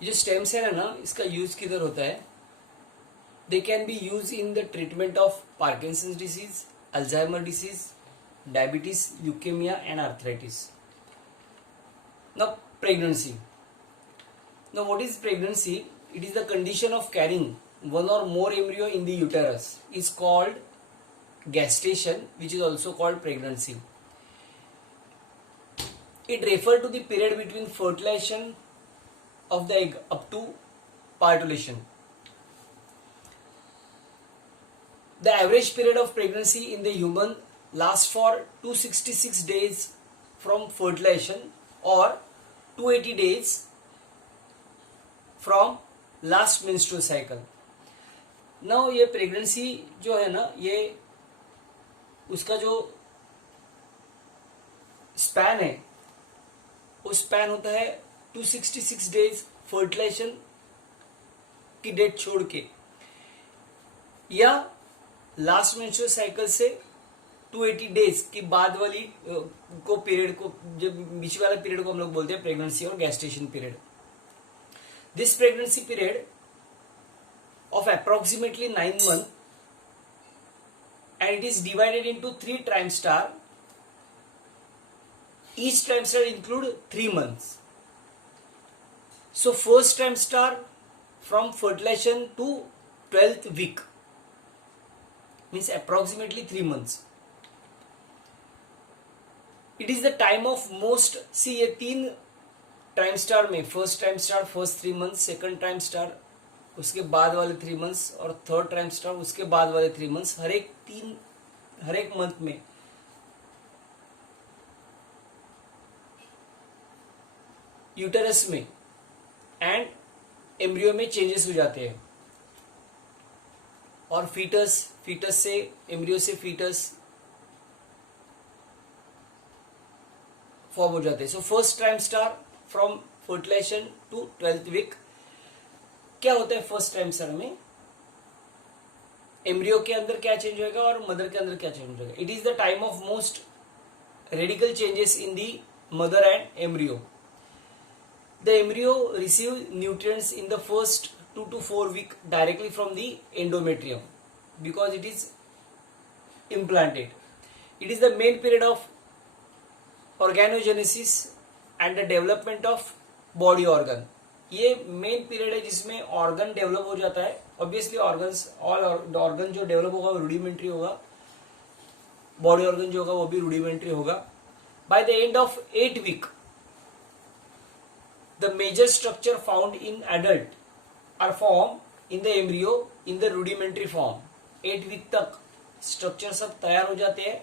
ये जो stem cell है ना, इसका यूज किधर होता है? They can be use in the treatment of Parkinson's disease, Alzheimer disease, diabetes, leukaemia and arthritis. Now pregnancy. Now, what is pregnancy? It is the condition of carrying one or more embryo in the uterus. Is called gestation, which is also called pregnancy. It refers to the period between fertilization of the egg up to partulation. The average period of pregnancy in the human lasts for 266 days from fertilization or 280 days from last menstrual cycle. Now ये प्रेगनेंसी जो है ना, ये उसका जो स्पैन है वो स्पैन होता है 266 डेज फर्टिलाइजेशन की डेट छोड़ के, या लास्ट मेंस्ट्रुअल साइकिल से 280 डेज की बाद वाली को पीरियड को, जब बीच वाला पीरियड को हम लोग बोलते हैं प्रेगनेंसी और gestation period. This pregnancy period of approximately 9 months, and it is divided into 3 trimester. Each trimester include 3 months. So first trimester from fertilization to 12th week means approximately 3 months. It is the time of most, see ये 3 ट्राइमस्टार में, फर्स्ट ट्राइमस्टार फर्स्ट 3 months, second ट्राइमस्टार उसके बाद वाले 3 मंथ्स और थर्ड ट्राइमस्टार उसके बाद वाले 3 मंथ्स, हर एक मंथ में यूटेरस में एंड एम्ब्रियो में चेंजेस हो जाते हैं और फीटस से एम्ब्रियो से फीटस फॉर्म हो जाते हैं. So first trimester from fertilization to 12th week. क्या होता है फर्स्ट ट्राइमस्टर में? एम्ब्रियो के अंदर क्या चेंज होगा और मदर के अंदर क्या चेंज होगा. It is the time of most radical changes in the mother and embryo. The embryo receive nutrients in the first 2 to 4 week directly from the endometrium because it is implanted. It is the main period of organogenesis and the development of body organ. ये main period है जिसमें organ develop हो जाता है. Obviously organs, all organ जो डेवलप होगा वो रूडिमेंट्री होगा, बॉडी ऑर्गन जो होगा वो भी रूडिमेंट्री होगा. By the end of 8 week the major structure found in adult are form in the embryo in the rudimentary form. 8 week तक स्ट्रक्चर सब तैयार हो जाते हैं.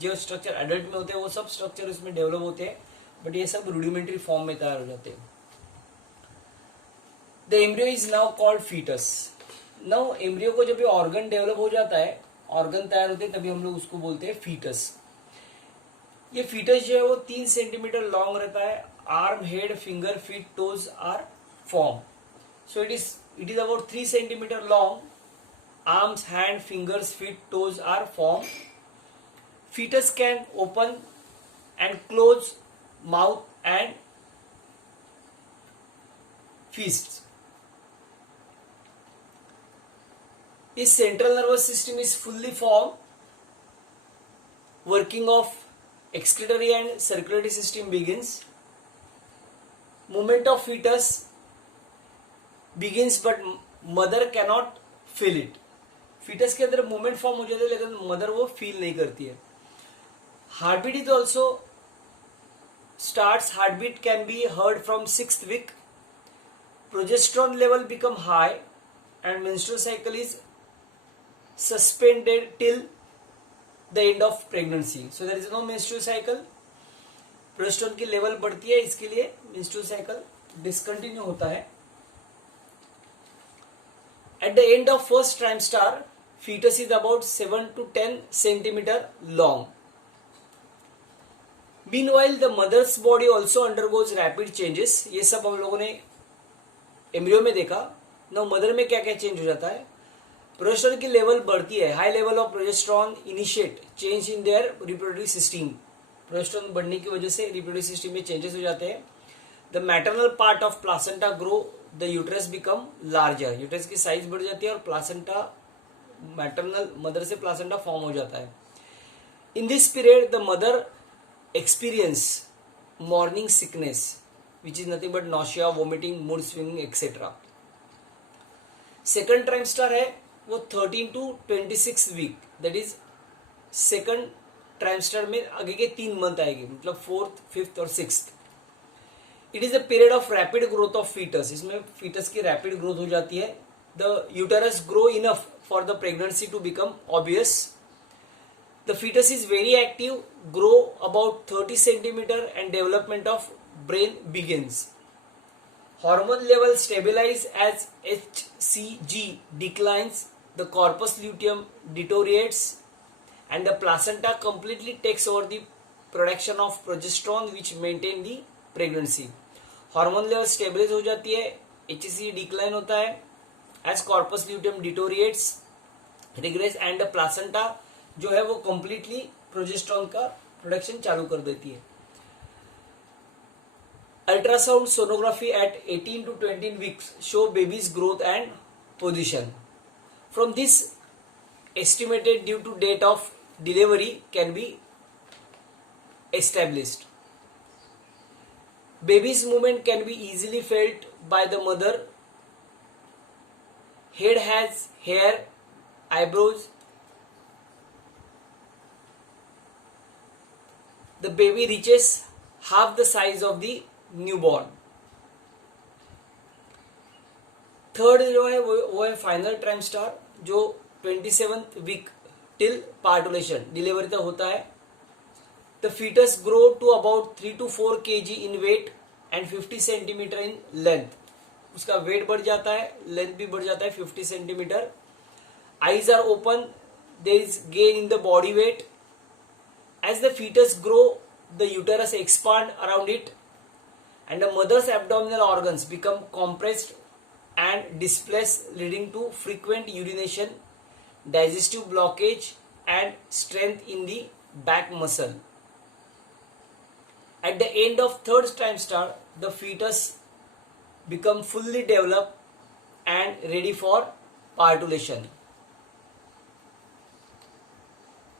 जो स्ट्रक्चर एडल्ट में होते हैं वो सब स्ट्रक्चर उसमें डेवलप होते हैं, बट ये सब रूडिमेंट्री फॉर्म में तैयार हो जाते हैं. The embryo is now called foetus. Now embryo को जब ये ऑर्गन डेवलप हो जाता है, ऑर्गन तैयार होते हैं, तभी हम लोग उसको बोलते हैं फीटस. ये फीटस जो है वो 3 सेंटीमीटर लॉन्ग रहता है. Arm, head, finger, feet, toes are form. So it is about 3 centimetre long. Arms, hand, fingers, feet, toes are form. Foetus can open and close mouth and feasts. Its central nervous system is fully formed. Working of excretory and circulatory system begins. Movement of fetus begins but mother cannot feel it. fetus के अंदर movement form हो जाता है लेकिन mother वो feel नहीं करती है. Heartbeat is also starts. Heartbeat can be heard from 6th week. Progesterone level become high and menstrual cycle is suspended till the end of pregnancy. So there is no menstrual cycle. Progesterone की लेवल बढ़ती है, इसके लिए menstrual cycle discontinue होता है. At the end of first trimester, fetus is about 7 to 10 centimeter long. Meanwhile, the mother's body also undergoes rapid changes. ये सब हम लोगों ने एम्ब्रियो में देखा. ना मदर में क्या क्या चेंज हो जाता है. प्रोजेस्टेरोन की लेवल बढ़ती है. High level of progesterone initiate change in their reproductive system. Progesterone बढ़ने की वजह से रिप्रोडक्टिव सिस्टम में चेंजेस हो जाते हैं. The maternal part of placenta grow, the uterus become larger, uterus की साइज बढ़ जाती है और प्लासेंटा मैटरनल मदर से प्लासेंटा फॉर्म हो जाता है. In this period the mother experience morning sickness which is nothing but nausea, vomiting, mood swinging etcetera. Second trimester है वो 13 to 26 week, that is second trimester में आगे के 3 मंथ आएगी, मतलब 4th, 5th और 6th. It is a period of rapid growth of foetus, इसमें foetus की रैपिड ग्रोथ हो जाती है. The uterus grow enough for the pregnancy to become obvious. The foetus is very active, grow about 30 centimetre and development of brain begins. Hormone level stabilize as HCG declines, the corpus luteum deteriorates, and the placenta completely takes over the production of progesterone which maintain the pregnancy. Hormone level stabilize हो जाती है, HCG decline होता है, as corpus luteum deteriorates, regress, and the placenta जो है वो completely progesterone का प्रोडक्शन चालू कर देती है. Ultrasound sonography at 18 to 20 weeks show baby's growth and position. From this, estimated due to date of delivery can be established. Baby's movement can be easily felt by the mother. Head has hair, eyebrows. The baby reaches half the size of the newborn. Third जो है वो है final trimester, जो 27th week till पार्टुलेशन, डिलीवरी तक होता है. The foetus grow to about 3 to 4 kg इन weight and 50 centimetre in length. उसका वेट बढ़ जाता है, लेंथ भी बढ़ जाता है 50 centimetre. Eyes are open, there is gain in the body weight. As the foetus grow the uterus expand around it and the mother's abdominal organs become compressed and displaced, leading to frequent urination, digestive blockage, and strength in the back muscle. At the end of third trimester, the fetus become fully developed and ready for partulation.